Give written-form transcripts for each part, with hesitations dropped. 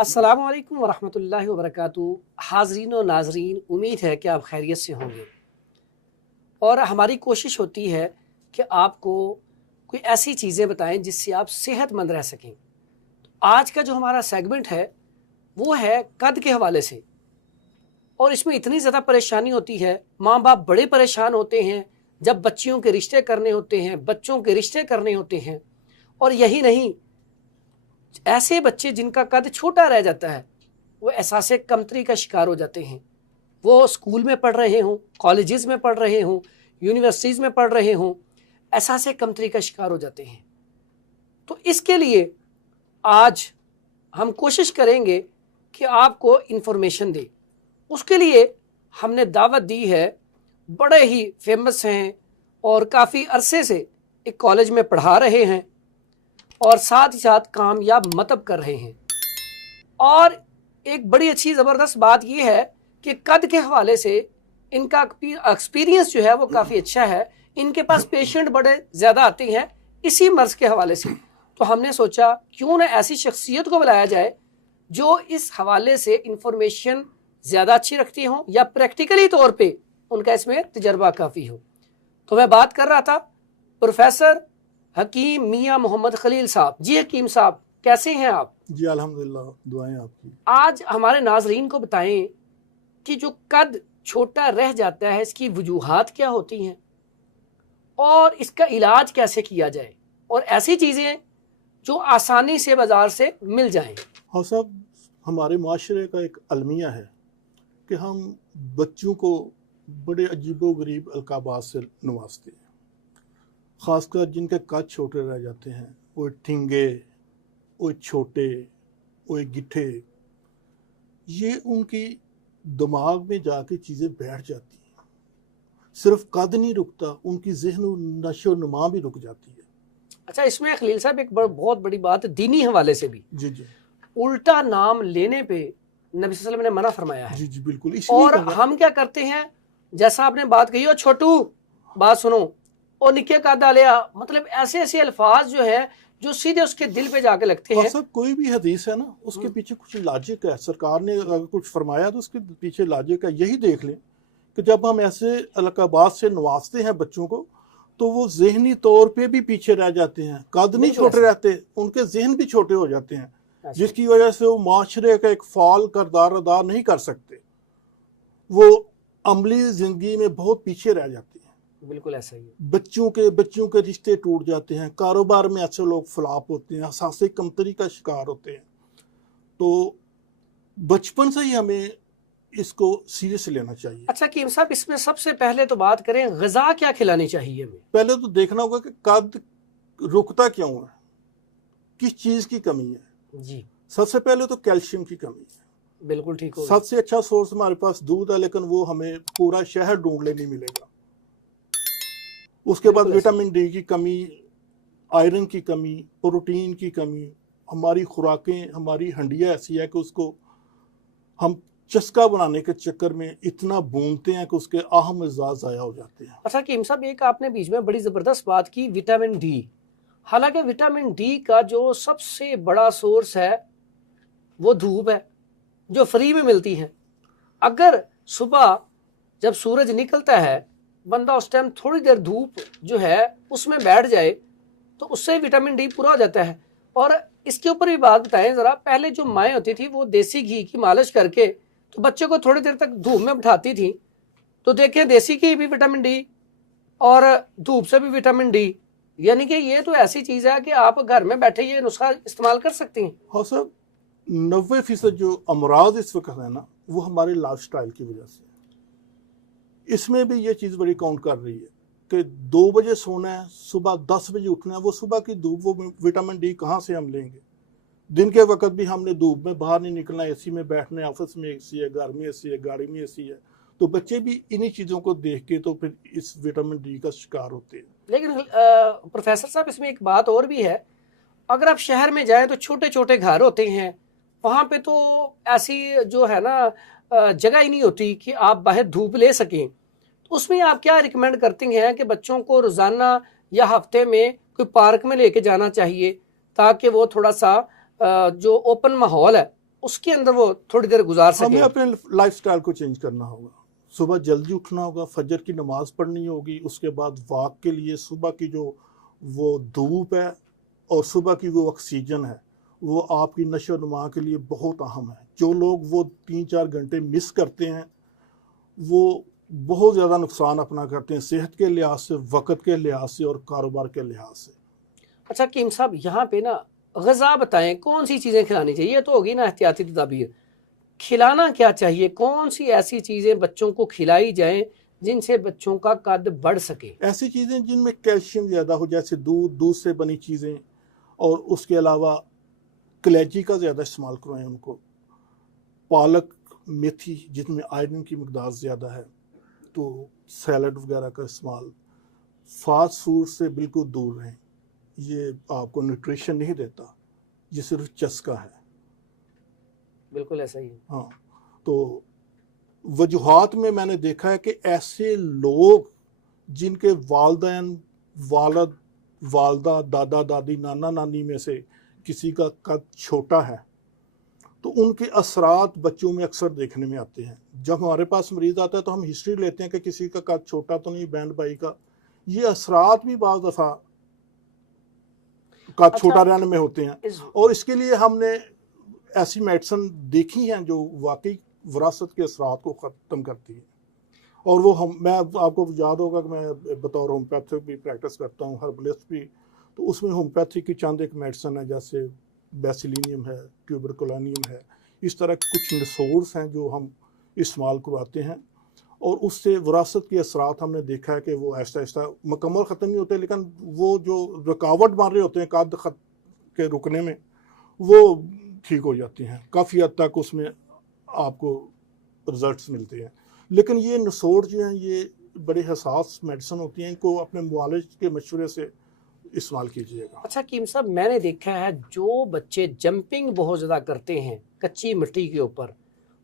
अस्सलामु अलैकुम वरहमतुल्लाहि वबरकातुहू। हाज़रीन और नाज़रीन, उम्मीद है कि आप खैरियत से होंगे और हमारी कोशिश होती है कि आपको कोई ऐसी चीज़ें बताएं जिससे आप सेहतमंद रह सकें। आज का जो हमारा सेगमेंट है वो है कद के हवाले से, और इसमें इतनी ज़्यादा परेशानी होती है, माँ बाप बड़े परेशान होते हैं जब बच्चियों के रिश्ते करने होते हैं, बच्चों के रिश्ते करने होते हैं। और यही नहीं, ऐसे बच्चे जिनका कद छोटा रह जाता है वो एहसास कमतरी का शिकार हो जाते हैं। वो स्कूल में पढ़ रहे हों, कॉलेजेस में पढ़ रहे हों, यूनिवर्सिटीज़ में पढ़ रहे हों, एहसास कमतरी का शिकार हो जाते हैं। तो इसके लिए आज हम कोशिश करेंगे कि आपको इन्फॉर्मेशन दें। उसके लिए हमने दावत दी है, बड़े ही फेमस हैं और काफ़ी अरसे से एक कॉलेज में पढ़ा रहे हैं और साथ ही साथ कामयाब मतब कर रहे हैं। और एक बड़ी अच्छी ज़बरदस्त बात यह है कि कद के हवाले से इनका एक्सपीरियंस जो है वो काफ़ी अच्छा है। इनके पास पेशेंट बड़े ज़्यादा आते हैं इसी मर्ज़ के हवाले से। तो हमने सोचा क्यों ना ऐसी शख्सियत को बुलाया जाए जो इस हवाले से इंफॉर्मेशन ज़्यादा अच्छी रखती हों या प्रैक्टिकली तौर पे उनका इसमें तजर्बा काफ़ी हो। तो मैं बात कर रहा था प्रोफेसर हकीम मियाँ मोहम्मद खलील साहब। जी हकीम साहब, कैसे हैं आप? जी अल्हम्दुलिल्लाह, दुआएं आपकी। आज हमारे नाजरीन को बताएं कि जो कद छोटा रह जाता है इसकी वजूहात क्या होती हैं और इसका इलाज कैसे किया जाए, और ऐसी चीज़ें जो आसानी से बाजार से मिल जाएं। हाँ साहब, हमारे माशरे का एक अलमिया है कि हम बच्चों को बड़े अजीबोगरीब अलकाबात से नवाजते हैं, ख़ासकर जिनके कद छोटे रह जाते हैं। वो ठिंगे, वो छोटे, वो गिट्ठे, ये उनकी दिमाग में जाके चीज़ें बैठ जाती हैं। सिर्फ कद नहीं रुकता, उनकी जहन नशो नुमा भी रुक जाती है। अच्छा, इसमें खलील साहब एक बहुत बड़ी बात दीनी हवाले से भी, जी जी, उल्टा नाम लेने पे नबी सल्लल्लाहु अलैहि वसल्लम ने मना फरमाया है। जी जी बिल्कुल। और हम क्या करते हैं, जैसा आपने बात कही, ओ छोटू बात सुनो, ओ निके कादा लिया, मतलब ऐसे ऐसे अल्फाज जो है जो सीधे उसके दिल पे जाके लगते हैं। सब कोई भी हदीस है ना, उसके पीछे कुछ लॉजिक है। सरकार ने अगर कुछ फरमाया तो उसके पीछे लॉजिक है। यही देख लें कि जब हम ऐसे अलकाबात से नवाजते हैं बच्चों को तो वो जहनी तौर पे भी पीछे रह जाते हैं। कद नहीं छोटे रहते, उनके जहन भी छोटे हो जाते हैं, जिसकी वजह से वो माशरे का एक फाल करदार अदा नहीं कर सकते। वो अमली जिंदगी में बहुत पीछे रह जाते हैं। बिल्कुल ऐसा ही है। बच्चों के रिश्ते टूट जाते हैं, कारोबार में ऐसे लोग फ्लॉप होते हैं, एहसास कमतरी का शिकार होते हैं। तो बचपन से ही हमें इसको सीरियस लेना चाहिए। अच्छा कीम साहब, इसमें सबसे पहले तो बात करें ग़िज़ा क्या खिलानी चाहिए हमें। पहले तो देखना होगा कि कद रुकता क्यों है, किस चीज़ की कमी है। जी, सबसे पहले तो कैल्शियम की कमी है। बिल्कुल ठीक हो। सबसे अच्छा सोर्स हमारे पास दूध है, लेकिन वो हमें पूरा शहर ढूंढ ले नहीं मिलेगा। उसके बाद विटामिन डी की कमी, आयरन की कमी, प्रोटीन की कमी। हमारी खुराकें, हमारी हंडिया ऐसी है कि उसको हम चस्का बनाने के चक्कर में इतना भूनते हैं कि उसके अहम अज़्ज़ा ज़ाया हो जाते हैं। अच्छा कीम साहब, एक आपने बीच में बड़ी ज़बरदस्त बात की, विटामिन डी। हालांकि विटामिन डी का जो सबसे बड़ा सोर्स है वो धूप है, जो फ्री में मिलती है। अगर सुबह जब सूरज निकलता है, बंदा उस टाइम थोड़ी देर धूप जो है उसमें बैठ जाए तो उससे विटामिन डी पूरा हो जाता है। और इसके ऊपर भी बात बताएं ज़रा, पहले जो माएँ होती थी वो देसी घी की मालिश करके तो बच्चे को थोड़ी देर तक धूप में बिठाती थी। तो देखें, देसी घी भी विटामिन डी और धूप से भी विटामिन डी, यानी कि ये तो ऐसी चीज़ है कि आप घर में बैठे ये नुस्खा इस्तेमाल कर सकती हैं। हाँ सर, 90% जो अमराज इस वक्त है ना, वो हमारे लाइफ स्टाइल की वजह से। इसमें भी ये चीज़ बड़ी काउंट कर रही है कि 2 बजे सोना है, सुबह 10 बजे उठना है। वो सुबह की धूप, वो विटामिन डी कहाँ से हम लेंगे? दिन के वक्त भी हमने धूप में बाहर नहीं निकलना, एसी में बैठना है, ऑफिस में एसी है, घर में एसी है, गाड़ी में एसी है। तो बच्चे भी इन्हीं चीज़ों को देख के तो फिर इस विटामिन डी का शिकार होते हैं। लेकिन प्रोफेसर साहब, इसमें एक बात और भी है, अगर आप शहर में जाएं तो छोटे छोटे घर होते हैं, वहाँ पे तो ऐसी जो है ना जगह ही नहीं होती कि आप बाहर धूप ले सकें। तो उसमें आप क्या रिकमेंड करती हैं कि बच्चों को रोज़ाना या हफ्ते में कोई पार्क में लेके जाना चाहिए ताकि वो थोड़ा सा जो ओपन माहौल है उसके अंदर वो थोड़ी देर गुजार हमें सके। अपने लाइफस्टाइल को चेंज करना होगा। सुबह जल्दी उठना होगा, फजर की नमाज पढ़नी होगी, उसके बाद वॉक के लिए सुबह की जो वो धूप है और सुबह की वो ऑक्सीजन है वो आपकी नशो नुमा के लिए बहुत अहम है। जो लोग वो 3-4 घंटे मिस करते हैं वो बहुत ज़्यादा नुकसान अपना करते हैं, सेहत के लिहाज से, वक़्त के लिहाज से और कारोबार के लिहाज से। अच्छा कीम साहब, यहाँ पे ना ग़िज़ा बताएं, कौन सी चीज़ें खिलानी चाहिए? ये तो होगी ना एहतियाती तदाबीर, खिलाना क्या चाहिए? कौन सी ऐसी चीज़ें बच्चों को खिलाई जाएं जिनसे बच्चों का कद बढ़ सके? ऐसी चीज़ें जिनमें कैल्शियम ज़्यादा हो, जैसे दूध, दूध से बनी चीज़ें, और उसके अलावा कलेजी का ज़्यादा इस्तेमाल करवाएं उनको, पालक, मेथी जिसमें आयरन की मकदार ज़्यादा है, तो सैलड वगैरह का इस्तेमाल। फास्ट फूड से बिल्कुल दूर रहें, ये आपको न्यूट्रिशन नहीं देता, ये सिर्फ चस्का है। बिल्कुल ऐसा ही है। हाँ, तो वजूहात में मैंने देखा है कि ऐसे लोग जिनके वालदैन, वालद, वालदा, दादा दादी, नाना नानी में से किसी का कद छोटा है तो उनके असरात बच्चों में अक्सर देखने में आते हैं। जब हमारे पास मरीज आता है तो हम हिस्ट्री लेते हैं कि किसी का कद छोटा तो नहीं, बहन भाई का, ये असरात भी बाज़ दफ़ा कद छोटा रहने में होते हैं। और इसके लिए हमने ऐसी मेडिसिन देखी हैं जो वाकई विरासत के असरात को ख़त्म करती है। और वो मैं आपको याद होगा कि मैं बतौर होम्योपैथिक भी प्रैक्टिस करता हूँ, हर्बलिस्ट भी, तो उसमें होम्योपैथिक की चंद एक मेडिसिन है, जैसे बेसिलिनियम है, ट्यूबरकुलानियम है, इस तरह के कुछ रिसोर्स हैं जो हम इस्तेमाल करवाते हैं और उससे विरासत के असरात हमने देखा है कि वो ऐसा ऐसा मुकम्मल ख़त्म नहीं होते, लेकिन वो जो रुकावट मार रहे होते हैं कद के रुकने में वो ठीक हो जाती हैं, काफ़ी हद तक उसमें आपको रिजल्ट्स मिलते हैं। लेकिन ये नसोड़ जो हैं ये बड़े हसास मेडिसिन होती हैं, इनको अपने मुआलिज के मशवरे से इस्तेमाल कीजिएगा। अच्छा कीम साहब, मैंने देखा है जो बच्चे जंपिंग बहुत ज़्यादा करते हैं कच्ची मिट्टी के ऊपर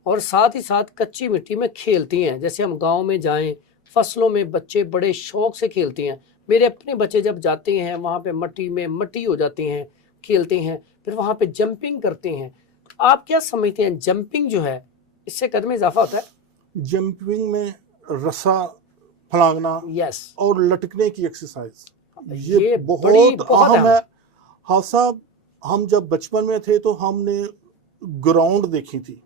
और साथ ही साथ कच्ची मिट्टी में खेलती हैं, जैसे हम गांव में जाएं फसलों में बच्चे बड़े शौक से खेलते हैं। मेरे अपने बच्चे जब जाते हैं वहाँ पे मट्टी में मट्टी हो जाते हैं, खेलते हैं, फिर वहाँ पे जंपिंग करते हैं। आप क्या समझते हैं, जंपिंग जो है इससे कद में इजाफा होता है? जंपिंग में रस्सा फलांगना यस, और लटकने की एक्सरसाइज ये ये बहुत अहम है। हाँ साहब, हम जब बचपन में थे तो हमने ग्राउंड देखी थी।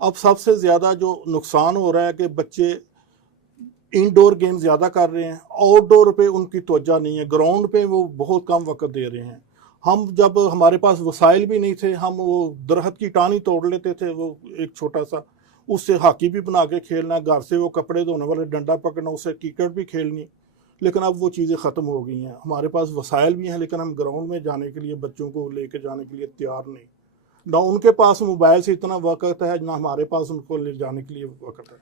अब सबसे ज़्यादा जो नुकसान हो रहा है कि बच्चे इंडोर गेम ज़्यादा कर रहे हैं, आउटडोर पे उनकी तवज्जो नहीं है, ग्राउंड पे वो बहुत कम वक्त दे रहे हैं। हम जब हमारे पास वसाइल भी नहीं थे, हम वो दरख्त की टानी तोड़ लेते थे, वो एक छोटा सा, उससे हॉकी भी बना के खेलना, घर से वो कपड़े धोने वाले डंडा पकड़ना, उससे क्रिकेट भी खेलनी। लेकिन अब वो चीज़ें ख़त्म हो गई हैं। हमारे पास वसाइल भी हैं लेकिन हम ग्राउंड में जाने के लिए, बच्चों को लेके जाने के लिए तैयार नहीं। ना उनके पास मोबाइल से इतना वक्त है, ना हमारे पास उनको ले जाने के लिए वक्त है।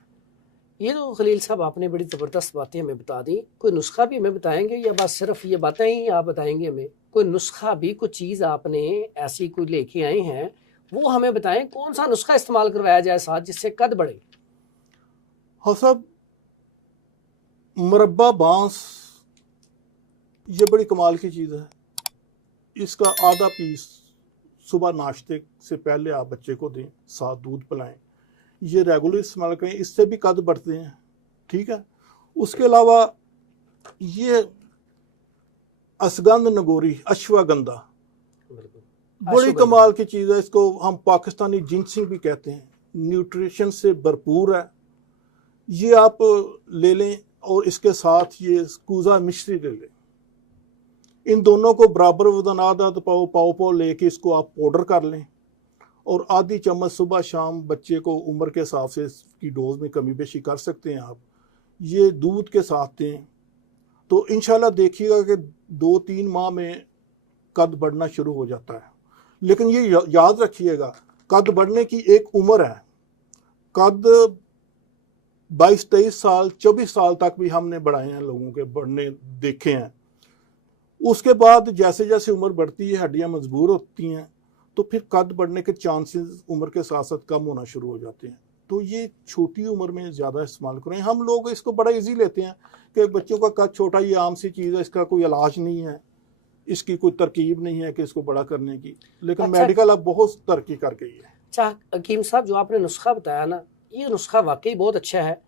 ये तो खलील साहब आपने बड़ी ज़बरदस्त बातें हमें बता दी। कोई नुस्खा भी हमें बताएंगे या बस सिर्फ ये बातें ही आप बताएंगे हमें? कोई नुस्खा भी, कुछ चीज़ आपने ऐसी कोई लेके आए हैं वो हमें बताएं, कौन सा नुस्खा इस्तेमाल करवाया जाए साथ जिससे कद बढ़े? हाँ साहब, मुरब्बा बांस ये बड़ी कमाल की चीज़ है। इसका आधा पीस सुबह नाश्ते से पहले आप बच्चे को दें, साथ दूध पिलाएं, ये रेगुलर इस्तेमाल करें, इससे भी कद बढ़ते हैं। ठीक है। उसके अलावा ये असगंध नगोरी, अश्वगंधा, बड़ी कमाल की चीज़ है। इसको हम पाकिस्तानी जिनसिंग भी कहते हैं, न्यूट्रिशन से भरपूर है। ये आप ले लें और इसके साथ ये कूजा मिश्री ले लें। इन दोनों को बराबर वजन आधा पाव पाव लेके इसको आप पाउडर कर लें और आधी चम्मच सुबह शाम बच्चे को उम्र के हिसाब से इसकी डोज में कमी बेशी कर सकते हैं आप। ये दूध के साथ दें तो इंशाल्लाह देखिएगा कि 2-3 माह में कद बढ़ना शुरू हो जाता है। लेकिन ये याद रखिएगा, कद बढ़ने की एक उम्र है। कद 22-23 साल 24 साल तक भी हमने बढ़ाए हैं, लोगों के बढ़ने देखे हैं। उसके बाद जैसे जैसे उम्र बढ़ती है, हड्डियां मजबूर होती हैं, तो फिर कद बढ़ने के चांसेस उम्र के साथ साथ कम होना शुरू हो जाते हैं। तो ये छोटी उम्र में ज़्यादा इस्तेमाल करें। हम लोग इसको बड़ा इजी लेते हैं कि बच्चों का कद छोटा, ये आम सी चीज़ है, इसका कोई इलाज नहीं है। इसकी कोई तरकीब नहीं है कि इसको बड़ा करने की, लेकिन अच्छा। मेडिकल अब बहुत तरक्की कर गई है। अच्छा हकीम साहब, जो आपने नुस्खा बताया ना, ये नुस्खा वाकई बहुत अच्छा है,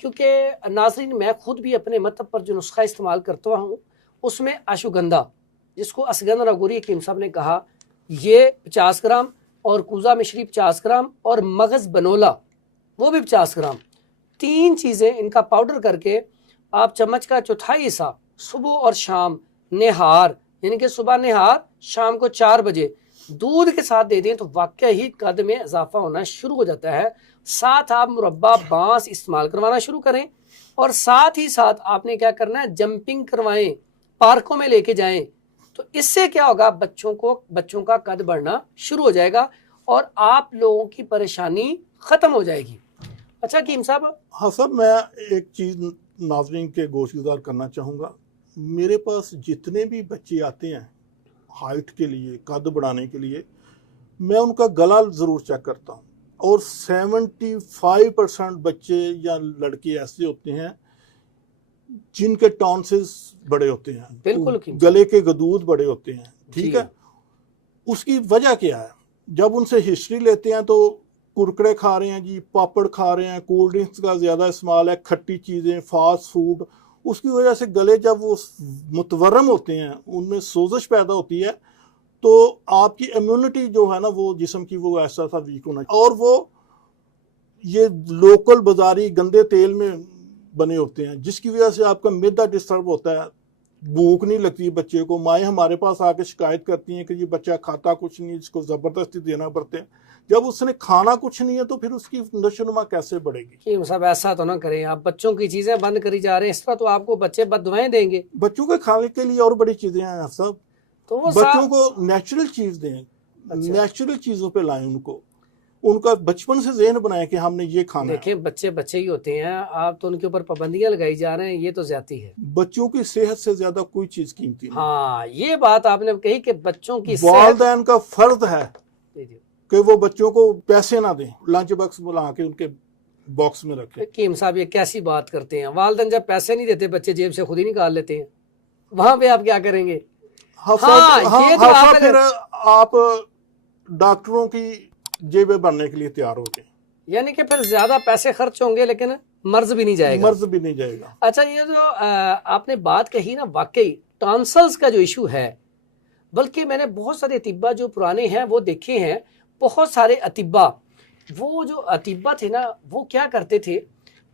क्योंकि नाज़रीन मैं खुद भी अपने मतलब पर जो नुस्खा इस्तेमाल करता हूँ उसमें अश्वगंधा, जिसको असगंधा रागोरी हकीम साहब ने कहा, ये 50 ग्राम, और कूजा मिश्री 50 ग्राम, और मगज़ बनोला वो भी 50 ग्राम, 3 चीज़ें इनका पाउडर करके आप चम्मच का चौथाई हिस्सा सुबह और शाम निहार, यानी कि सुबह निहार शाम को 4 बजे दूध के साथ दे दें तो वाकई ही कद में इजाफा होना शुरू हो जाता है। साथ आप मुरब्बा बांस इस्तेमाल करवाना शुरू करें, और साथ ही साथ आपने क्या करना है, जंपिंग करवाएं, पार्कों में लेके जाएं, तो इससे क्या होगा, बच्चों का कद बढ़ना शुरू हो जाएगा और आप लोगों की परेशानी खत्म हो जाएगी। अच्छा हकीम साहब। हाँ सर, मैं एक चीज़ नाज़रीन के गोशगुजार करना चाहूँगा। मेरे पास जितने भी बच्चे आते हैं हाइट के लिए, कद बढ़ाने के लिए, मैं उनका गला ज़रूर चेक करता हूँ, और 75% बच्चे या लड़के ऐसे होते हैं जिनके टॉन्सिल्स बड़े होते हैं, बिल्कुल, गले के गदूद बड़े होते हैं, ठीक जी। है। उसकी वजह क्या है? जब उनसे हिस्ट्री लेते हैं तो कुरकुरे खा रहे हैं जी, पापड़ खा रहे हैं, कोल्ड ड्रिंक्स का ज़्यादा इस्तेमाल है, खट्टी चीज़ें, फास्ट फूड, उसकी वजह से गले जब वो मुतवरम होते हैं, उनमें सोजिश पैदा होती है, तो आपकी इम्यूनिटी जो है ना वो जिस्म की, वो ऐसा सा वीक होना, और वो ये लोकल बाजारी गंदे तेल में बने होते हैं, जिसकी वजह से आपका मैदा डिस्टर्ब होता है, भूख नहीं लगती बच्चे को। माएँ हमारे पास आके शिकायत करती हैं कि ये बच्चा खाता कुछ नहीं, इसको ज़बरदस्ती देना पड़ते हैं। जब उसने खाना कुछ नहीं है तो फिर उसकी नशोनुमा कैसे बढ़ेगी? हकीम साहब ऐसा तो ना करें, आप बच्चों की चीज़ें बंद करी जा रहे हैं, इस तरह तो आपको बच्चे बददुआएं देंगे। बच्चों के खाने के लिए और बड़ी चीज़ें हैं सब, तो वो बच्चों को नेचुरल चीज़ दें, अच्छा। नेचुरल चीज़ों पे लाएं उनको, उनका बचपन से ज़हन बनाएं कि हमने ये खाना है। देखें बच्चे बच्चे ही होते हैं, आप तो उनके ऊपर पाबंदियां लगाई जा रहे हैं, ये तो ज्यादती है। बच्चों की सेहत से ज्यादा कोई चीज कीमती नहीं। हाँ, ये बात आपने कही कि बच्चों की वालिदैन का फर्ज है सेहत, कि वो बच्चों को पैसे ना दें, लंच बॉक्स बुला के उनके बॉक्स में रखें। हकीम साहब ये कैसी बात करते हैं, वालिदैन जब पैसे नहीं देते बच्चे जेब से खुद ही निकाल लेते हैं, वहां पे आप क्या करेंगे? ये तो आपने फिर आप डॉक्टरों की जेबें भरने के लिए तैयार हो गए, यानी कि फिर ज्यादा पैसे खर्च होंगे लेकिन मर्ज भी नहीं जाएगा। मर्ज भी नहीं जाएगा। अच्छा, ये जो आपने बात कही ना, वाकई टॉन्सल्स का जो इशू है, बल्कि मैंने बहुत सारे अतिब्बा जो पुराने हैं वो देखे हैं, बहुत सारे अतिब्बा, वो जो अतिब्बा थे ना वो क्या करते थे,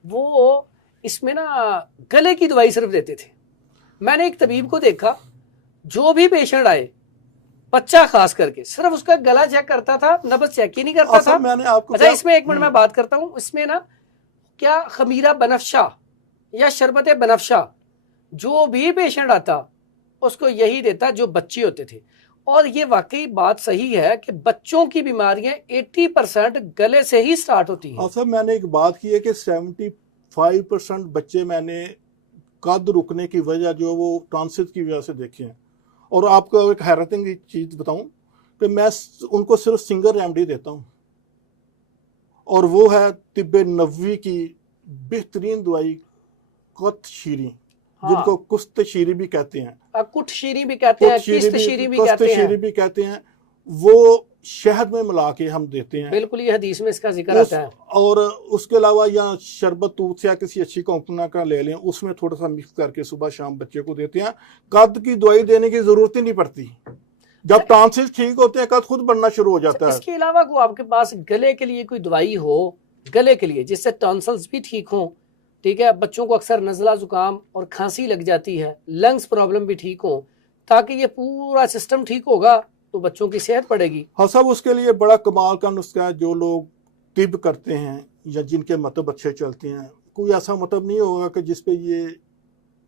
वो इसमें ना गले की दवाई सिर्फ देते थे। मैंने एक तबीब को देखा, जो भी पेशेंट आए, बच्चा खास करके, सिर्फ उसका गला चेक करता था, नब्ज चेक ही नहीं करता था। मैंने आपको अच्छा, इसमें एक मिनट में बात करता हूँ, इसमें ना क्या खमीरा बनफ्शा या शरबत बनफ्शा, जो भी पेशेंट आता उसको यही देता जो बच्चे होते थे। और ये वाकई बात सही है कि बच्चों की बीमारियां 80% गले से ही स्टार्ट होती हैं। सर मैंने एक बात की है कि 75% बच्चे मैंने कद रुकने की वजह जो वो टॉन्सिल की वजह से देखे हैं। और आपको एक हैरतंगी चीज़ बताऊं कि मैं उनको सिर्फ सिंगल रेमेडी देता हूं, और वो है तिब्बे नबवी की बेहतरीन दवाई कुत शीरी, जिनको कुस्त शीरी भी कहते हैं, कुट शीरी भी कहते हैं, किस्त शीरी भी कहते हैं। वो शहद में मिला के हम देते हैं। बिल्कुल, ये हदीस में इसका जिक्र आता है। और उसके अलावा या शरबत दूध से या किसी अच्छी कंपनी का ले लें, उसमें थोड़ा सा मिक्स करके सुबह शाम बच्चे को देते हैं। कद की दवाई देने की जरूरत ही नहीं पड़ती, जब टॉन्सिल ठीक होते हैं कद खुद बढ़ना शुरू हो जाता है। इसके अलावा को आपके पास गले के लिए कोई दवाई हो, गले के लिए जिससे टॉन्सिल्स भी ठीक हो, ठीक है, बच्चों को अक्सर नज़ला जुकाम और खांसी लग जाती है, लंग्स प्रॉब्लम भी ठीक हो, ताकि ये पूरा सिस्टम ठीक होगा तो बच्चों की सेहत बढ़ेगी। हाँ साहब, उसके लिए बड़ा कमाल का नुस्खा है। जो लोग तिब करते हैं या जिनके मतलब अच्छे चलते हैं, कोई ऐसा मतलब नहीं होगा कि जिसपे ये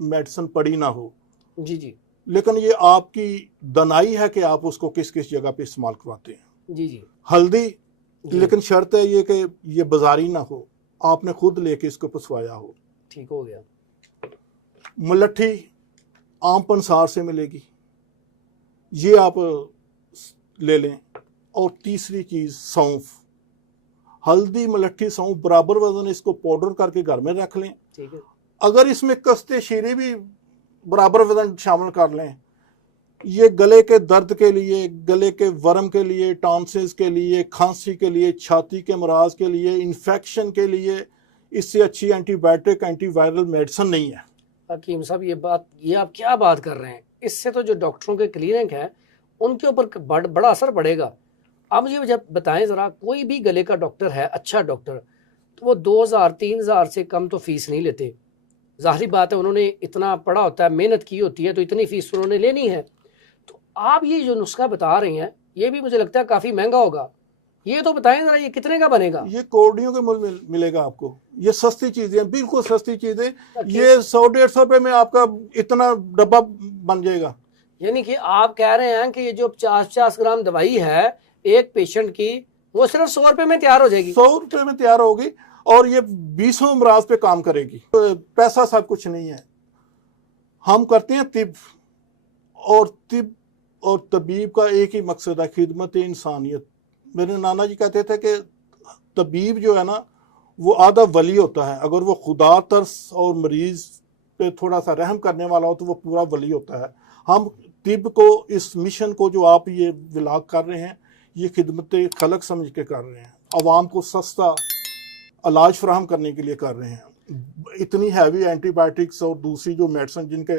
मेडिसिन पड़ी ना हो। जी जी, लेकिन ये आपकी दनाई है कि आप उसको किस किस जगह पे इस्तेमाल करवाते हैं। जी जी, हल्दी, लेकिन शर्त है ये कि ये बाजारी ना हो, आपने खुद लेके इसको पिसवाया हो। ठीक हो गया। मलट्ठी आम पंसार से मिलेगी, ये आप ले लें। और तीसरी चीज़ सौंफ, हल्दी मलट्ठी सौंफ बराबर वजन, इसको पाउडर करके घर में रख लें। ठीक है। अगर इसमें कस्ते शीरे भी बराबर वजन शामिल कर लें ये गले के दर्द के लिए, गले के वर्म के लिए, टॉन्सिल्स के लिए, खांसी के लिए, छाती के मराज के लिए, इन्फेक्शन के लिए इससे अच्छी एंटीबायोटिक एंटीवायरल मेडिसिन नहीं है। हकीम साहब ये आप क्या बात कर रहे हैं? इससे तो जो डॉक्टरों के क्लिनिक हैं उनके ऊपर बड़ा असर पड़ेगा। आप मुझे जब बताएं ज़रा, कोई भी गले का डॉक्टर है अच्छा डॉक्टर, तो वो 2,000-3,000 से कम तो फीस नहीं लेते। जाहिर बात है, उन्होंने इतना पढ़ा होता है, मेहनत की होती है, तो इतनी फीस उन्होंने लेनी है। तो आप ये जो नुस्खा बता रही हैं ये भी मुझे लगता है काफ़ी महंगा होगा। ये तो बताएं ज़रा, ये कितने का बनेगा? ये कौड़ियों के मूल्य मिलेगा आपको। ये सस्ती चीजें, बिल्कुल सस्ती चीजें। ये 100-150 रुपए में आपका इतना डब्बा बन जाएगा। यानी कि आप कह रहे हैं कि ये जो 50-50 ग्राम दवाई है एक पेशेंट की, वो सिर्फ 100 रुपए में तैयार हो जाएगी? 100 रुपए में तैयार होगी और ये 20 अमराज पे काम करेगी। तो पैसा सब कुछ नहीं है। हम करते हैं तिब और तबीब का एक ही मकसद है, खिदमत इंसानियत। मेरे नाना जी कहते थे कि तबीब जो है ना वो आधा वली होता है। अगर वो खुदा तरस और मरीज पे थोड़ा सा रहम करने वाला हो तो वो पूरा वली होता है। हम तिब को, इस मिशन को जो आप ये विलाग कर रहे हैं, ये खिदमत खलक समझ के कर रहे हैं, आवाम को सस्ता इलाज फराहम करने के लिए कर रहे हैं। इतनी हैवी एंटीबायोटिक्स और दूसरी जो मेडिसिन जिनके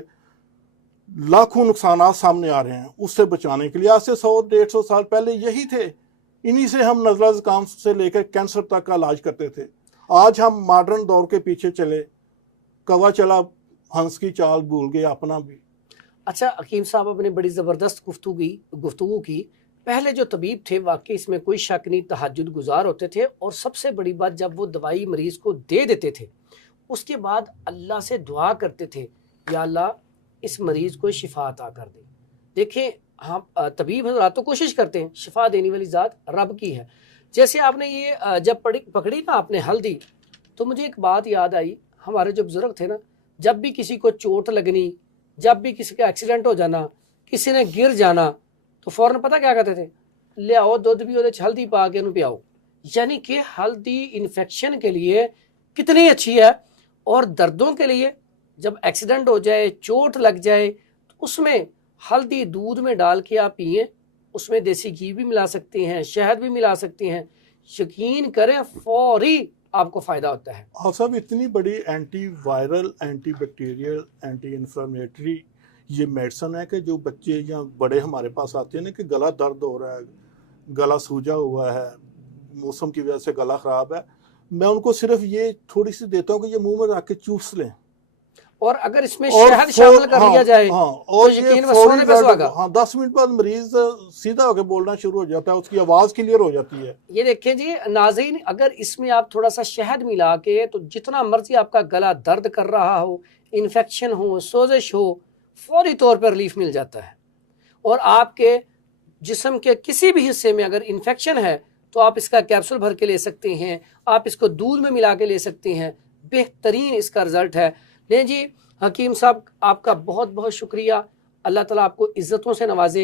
लाखों नुकसान सामने आ रहे हैं, उससे बचाने के लिए आज से 100-150 साल पहले यही थे। इन्हीं से हम नज़ला ज़ुकाम से लेकर कैंसर तक का इलाज करते थे। आज हम मॉडर्न दौर के पीछे चले, कवा चला हंस की चाल भूल गए अपना भी। अच्छा हकीम साहब, आपने बड़ी ज़बरदस्त गुफ्तगू की। पहले जो तबीब थे वाकई इसमें कोई शक नहीं, तहज्जुद गुजार होते थे, और सबसे बड़ी बात जब वो दवाई मरीज़ को दे देते थे उसके बाद अल्लाह से दुआ करते थे, या अल्लाह इस मरीज़ को शिफा अता कर दे। देखें, हम तबीब हज़रात तो कोशिश करते हैं, शिफा देने वाली ज़ात रब की है। जैसे आपने ये जब पकड़ी ना आपने हल्दी, तो मुझे एक बात याद आई। हमारे जो बुज़ुर्ग थे ना, जब भी किसी को चोट लगनी, जब भी किसी का एक्सीडेंट हो जाना, किसी ने गिर जाना, तो फ़ौरन पता क्या कहते थे? ले आओ दूध भी ਉਹਦੇ 'ਚ हल्दी पा के उन्हें पियाओ। यानी कि हल्दी इन्फेक्शन के लिए कितनी अच्छी है, और दर्दों के लिए जब एक्सीडेंट हो जाए, चोट लग जाए, तो उसमें हल्दी दूध में डाल के आप पिए। उसमें देसी घी भी मिला सकते हैं, शहद भी मिला सकते हैं। यकीन करें फौरी आपको फ़ायदा होता है। हाँ साहब, इतनी बड़ी anti viral, anti bacterial, anti inflammatory ये मेडिसिन है कि जो बच्चे या बड़े हमारे पास आते हैं ना कि गला दर्द हो रहा है, गला सूजा हुआ है, मौसम की वजह से गला ख़राब है, मैं उनको सिर्फ ये थोड़ी सी देता हूँ कि ये मुंह में रख के चूस लें। और अगर इसमें शहद शामिल कर लिया जाए और तो यकीन सोने पे सुहागा। हाँ, 10 मिनट बाद मरीज सीधा होकर बोलना शुरू हो जाता है, उसकी आवाज़ क्लियर हो जाती है। ये देखें जी नाज़रीन, अगर इसमें आप थोड़ा सा शहद मिला के, तो जितना मर्जी आपका गला दर्द कर रहा हो, इन्फेक्शन हो, सोजिश हो, फौरी तौर पर रिलीफ मिल जाता है। और आपके जिस्म के किसी भी हिस्से में अगर इन्फेक्शन है तो आप इसका कैप्सूल भर के ले सकते हैं, आप इसको दूध में मिला के ले सकते हैं। बेहतरीन इसका रिजल्ट है। नहीं जी हकीम साहब, आपका बहुत बहुत शुक्रिया। अल्लाह ताला आपको इज़्ज़तों से नवाजे।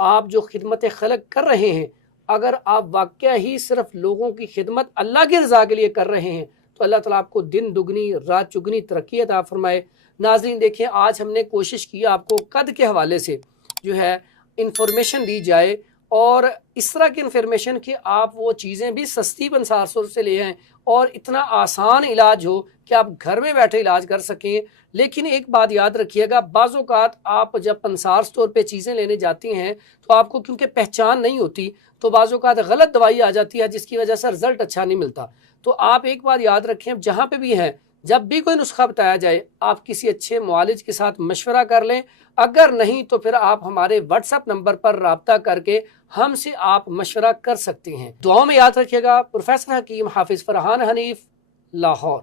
आप जो खिदमत खलक कर रहे हैं, अगर आप वाकया ही सिर्फ लोगों की खिदमत अल्लाह की रज़ा के लिए कर रहे हैं, तो अल्लाह ताला आपको दिन दुगनी रात चुगनी तरक्की अता फरमाए। नाज़रीन देखें, आज हमने कोशिश की आपको कद के हवाले से जो है इंफॉर्मेशन दी जाए, और इस तरह की इंफॉर्मेशन कि आप वो चीज़ें भी सस्ती पंसार से ले आएँ और इतना आसान इलाज हो कि आप घर में बैठे इलाज कर सकें। लेकिन एक बात याद रखिएगा, बाज़ औक़ात आप जब पंसार स्टोर पे चीज़ें लेने जाती हैं तो आपको क्योंकि पहचान नहीं होती, तो बाज़ औक़ात गलत दवाई आ जाती है जिसकी वजह से रिज़ल्ट अच्छा नहीं मिलता। तो आप एक बात याद रखें, जहाँ पे भी हैं, जब भी कोई नुस्खा बताया जाए आप किसी अच्छे मुआलिज के साथ मशवरा कर लें। अगर नहीं तो फिर आप हमारे व्हाट्सएप नंबर पर राब्ता करके हमसे आप मशवरा कर सकते हैं। दुआओं में याद रखिएगा। प्रोफेसर हकीम हाफिज़ फरहान हनीफ, लाहौर।